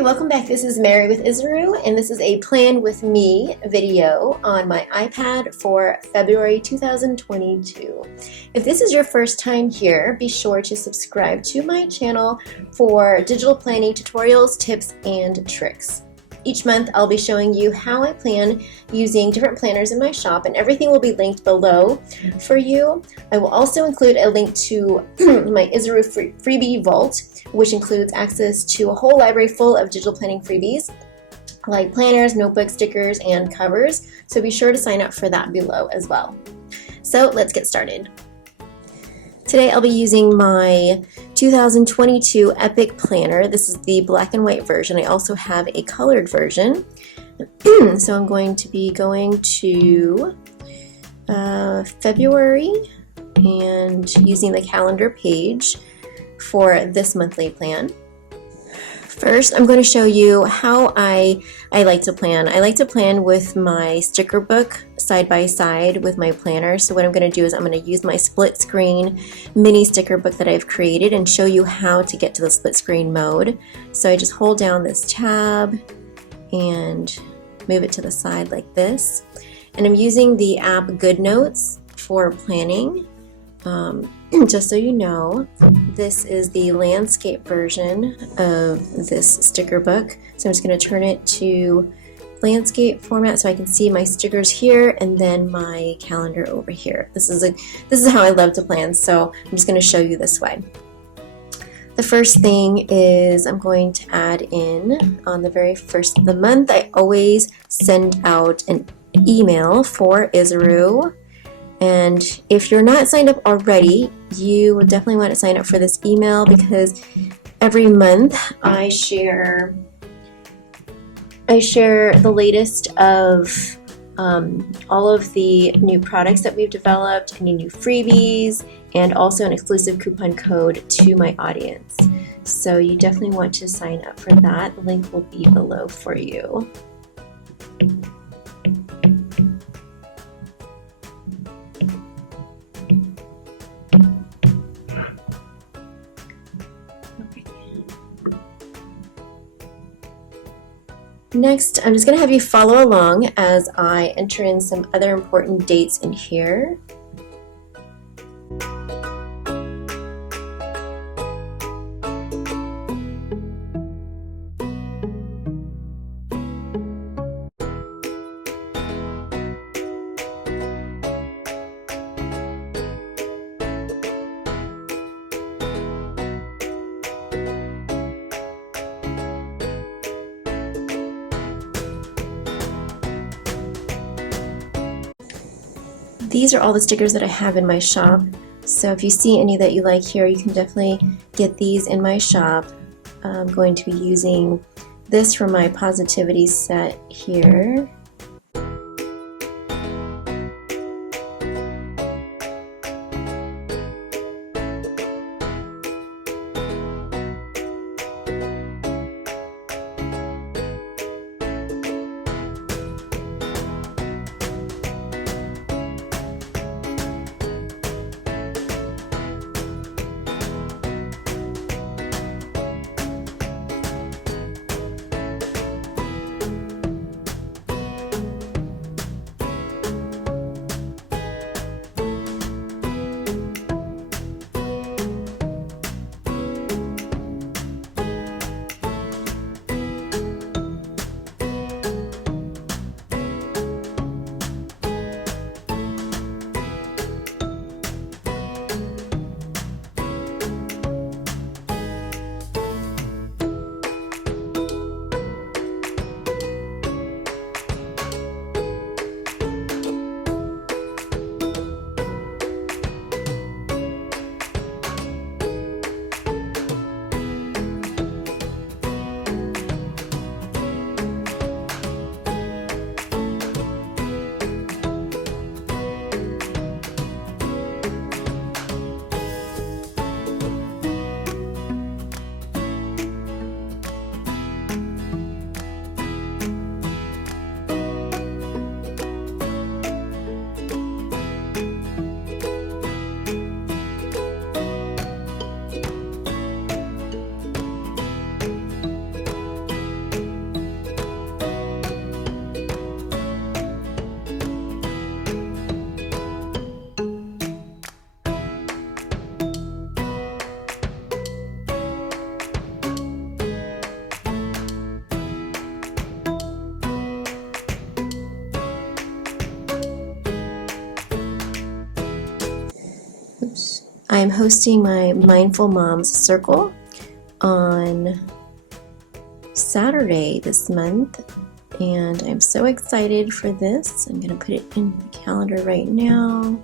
Hi, welcome back. This is Mary with Isaru, and this is a Plan With Me video on my iPad for February 2022. If this is your first time here, be sure to subscribe to my channel for digital planning tutorials, tips, and tricks. Each month I'll be showing you how I plan using different planners in my shop, and everything will be linked below for you. I will also include a link to my Isaru freebie vault, which includes access to a whole library full of digital planning freebies like planners, notebooks, stickers, and covers. So be sure to sign up for that below as well. So let's get started. Today I'll be using my 2022 Epoch planner. This is the black and white version. I also have a colored version. So I'm going to be going to February and using the calendar page for this monthly plan. First, I'm going to show you how I like to plan. I like to plan with my sticker book side by side with my planner. So what I'm going to do is I'm going to use my split screen mini sticker book that I've created and show you how to get to the split screen mode. So I just hold down this tab and move it to the side like this. And I'm using the app GoodNotes for planning. Just so you know, this is the landscape version of this sticker book. So I'm just going to turn it to landscape format so I can see my stickers here and then my calendar over here. This is how I love to plan, so I'm just going to show you this way. The first thing is I'm going to add in on the very first of the month. I always send out an email for Isaru. And if you're not signed up already, you will definitely want to sign up for this email because every month I share the latest of all of the new products that we've developed, any new freebies, and also an exclusive coupon code to my audience. So you definitely want to sign up for that. The link will be below for you. Next, I'm just going to have you follow along as I enter in some other important dates in here. These are all the stickers that I have in my shop, so if you see any that you like here, you can definitely get these in my shop. I'm going to be using this from my positivity set here. I'm hosting my Mindful Moms Circle on Saturday this month, and I'm so excited for this. I'm going to put it in the calendar right now.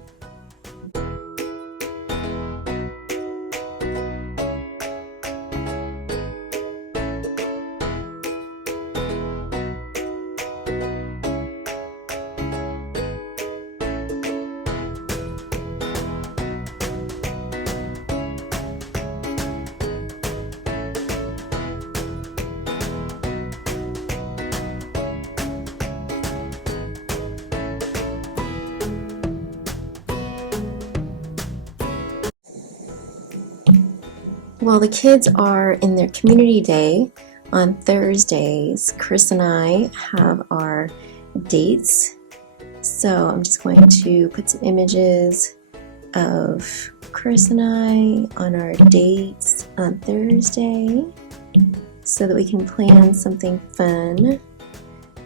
While the kids are in their community day on Thursdays, Chris and I have our dates. So I'm just going to put some images of Chris and I on our dates on Thursday so that we can plan something fun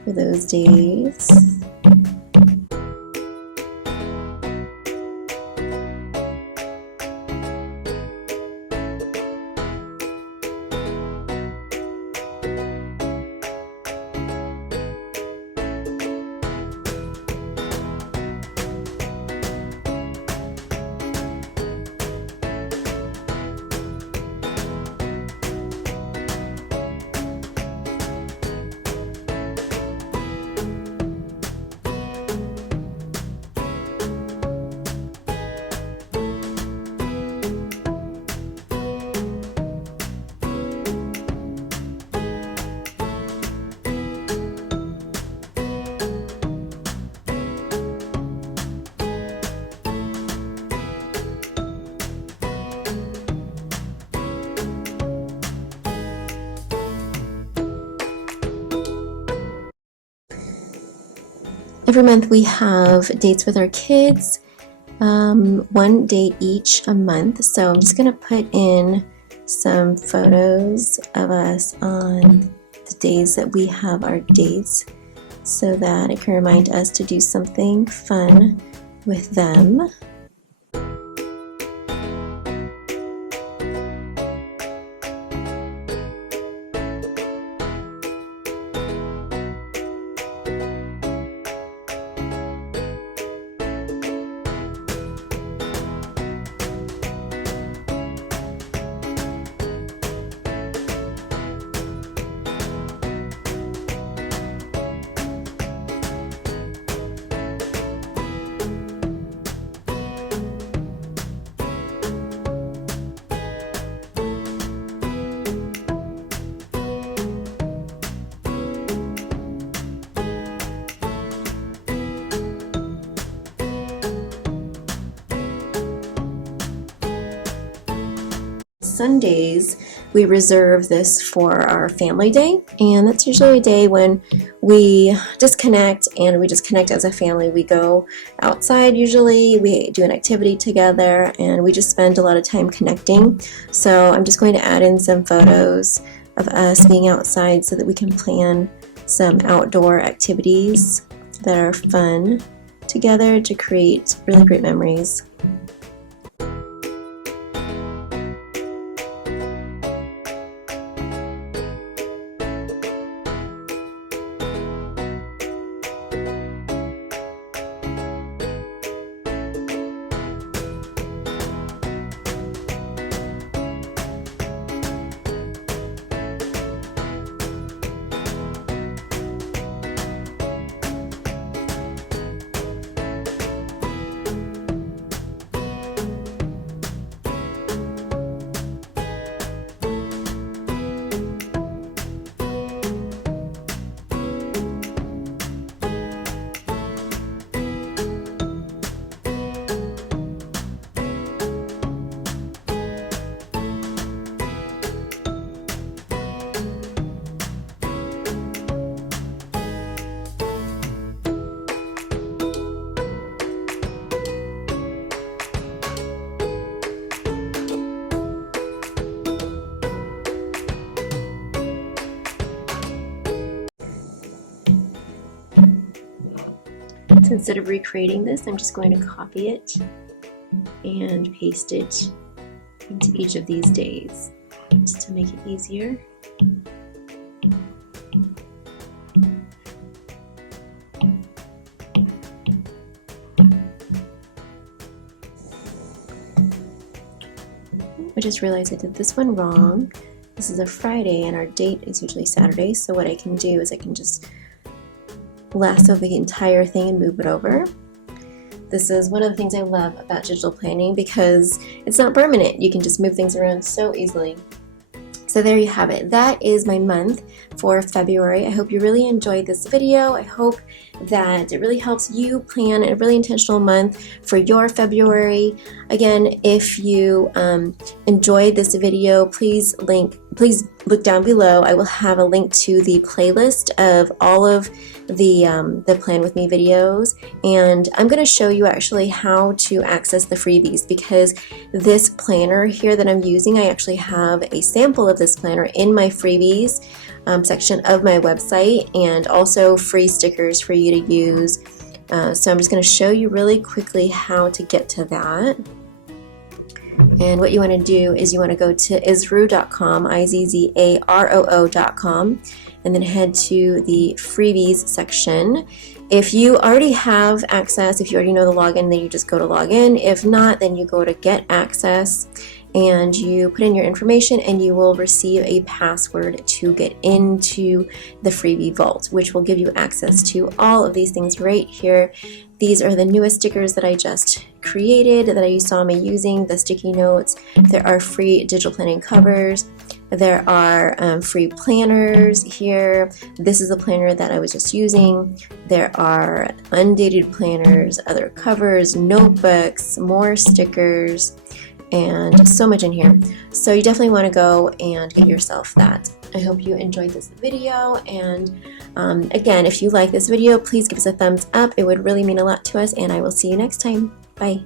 for those days. Every month we have dates with our kids, one date each a month. So I'm just going to put in some photos of us on the days that we have our dates so that it can remind us to do something fun with them. Sundays, we reserve this for our family day, and that's usually a day when we disconnect and we just connect as a family. We go outside usually, we do an activity together, and we just spend a lot of time connecting. So I'm just going to add in some photos of us being outside so that we can plan some outdoor activities that are fun together to create really great memories. So instead of recreating this, I'm just going to copy it and paste it into each of these days just to make it easier. I just realized I did this one wrong. This is a Friday and our date is usually Saturday, so what I can do is I can just lasso the entire thing and move it over. This is one of the things I love about digital planning because it's not permanent. You can just move things around so easily. So there you have it. That is my month for February. I hope you really enjoyed this video. I hope that it really helps you plan a really intentional month for your February. Again, if you enjoyed this video, please look down below. I will have a link to the playlist of all of the Plan With Me videos, and I'm going to show you actually how to access the freebies, because this planner here that I'm using, I actually have a sample of this planner in my freebies section of my website, and also free stickers for you to use. So I'm just going to show you really quickly how to get to that. And what you want to do is you want to go to izzaroo.com, izzaroo.com, and then head to the freebies section. If you already have access, if you already know the login, then you just go to login. If not, then you go to get access and you put in your information and you will receive a password to get into the freebie vault, which will give you access to all of these things right here. These are the newest stickers that I just created that you saw me using, the sticky notes. There are free digital planning covers. There are free planners here. This is the planner that I was just using. There are undated planners, other covers, notebooks, more stickers, and so much in here. So you definitely want to go and get yourself that. I hope you enjoyed this video, and again, if you like this video, please give us a thumbs up. It would really mean a lot to us, and I will see you next time. Bye.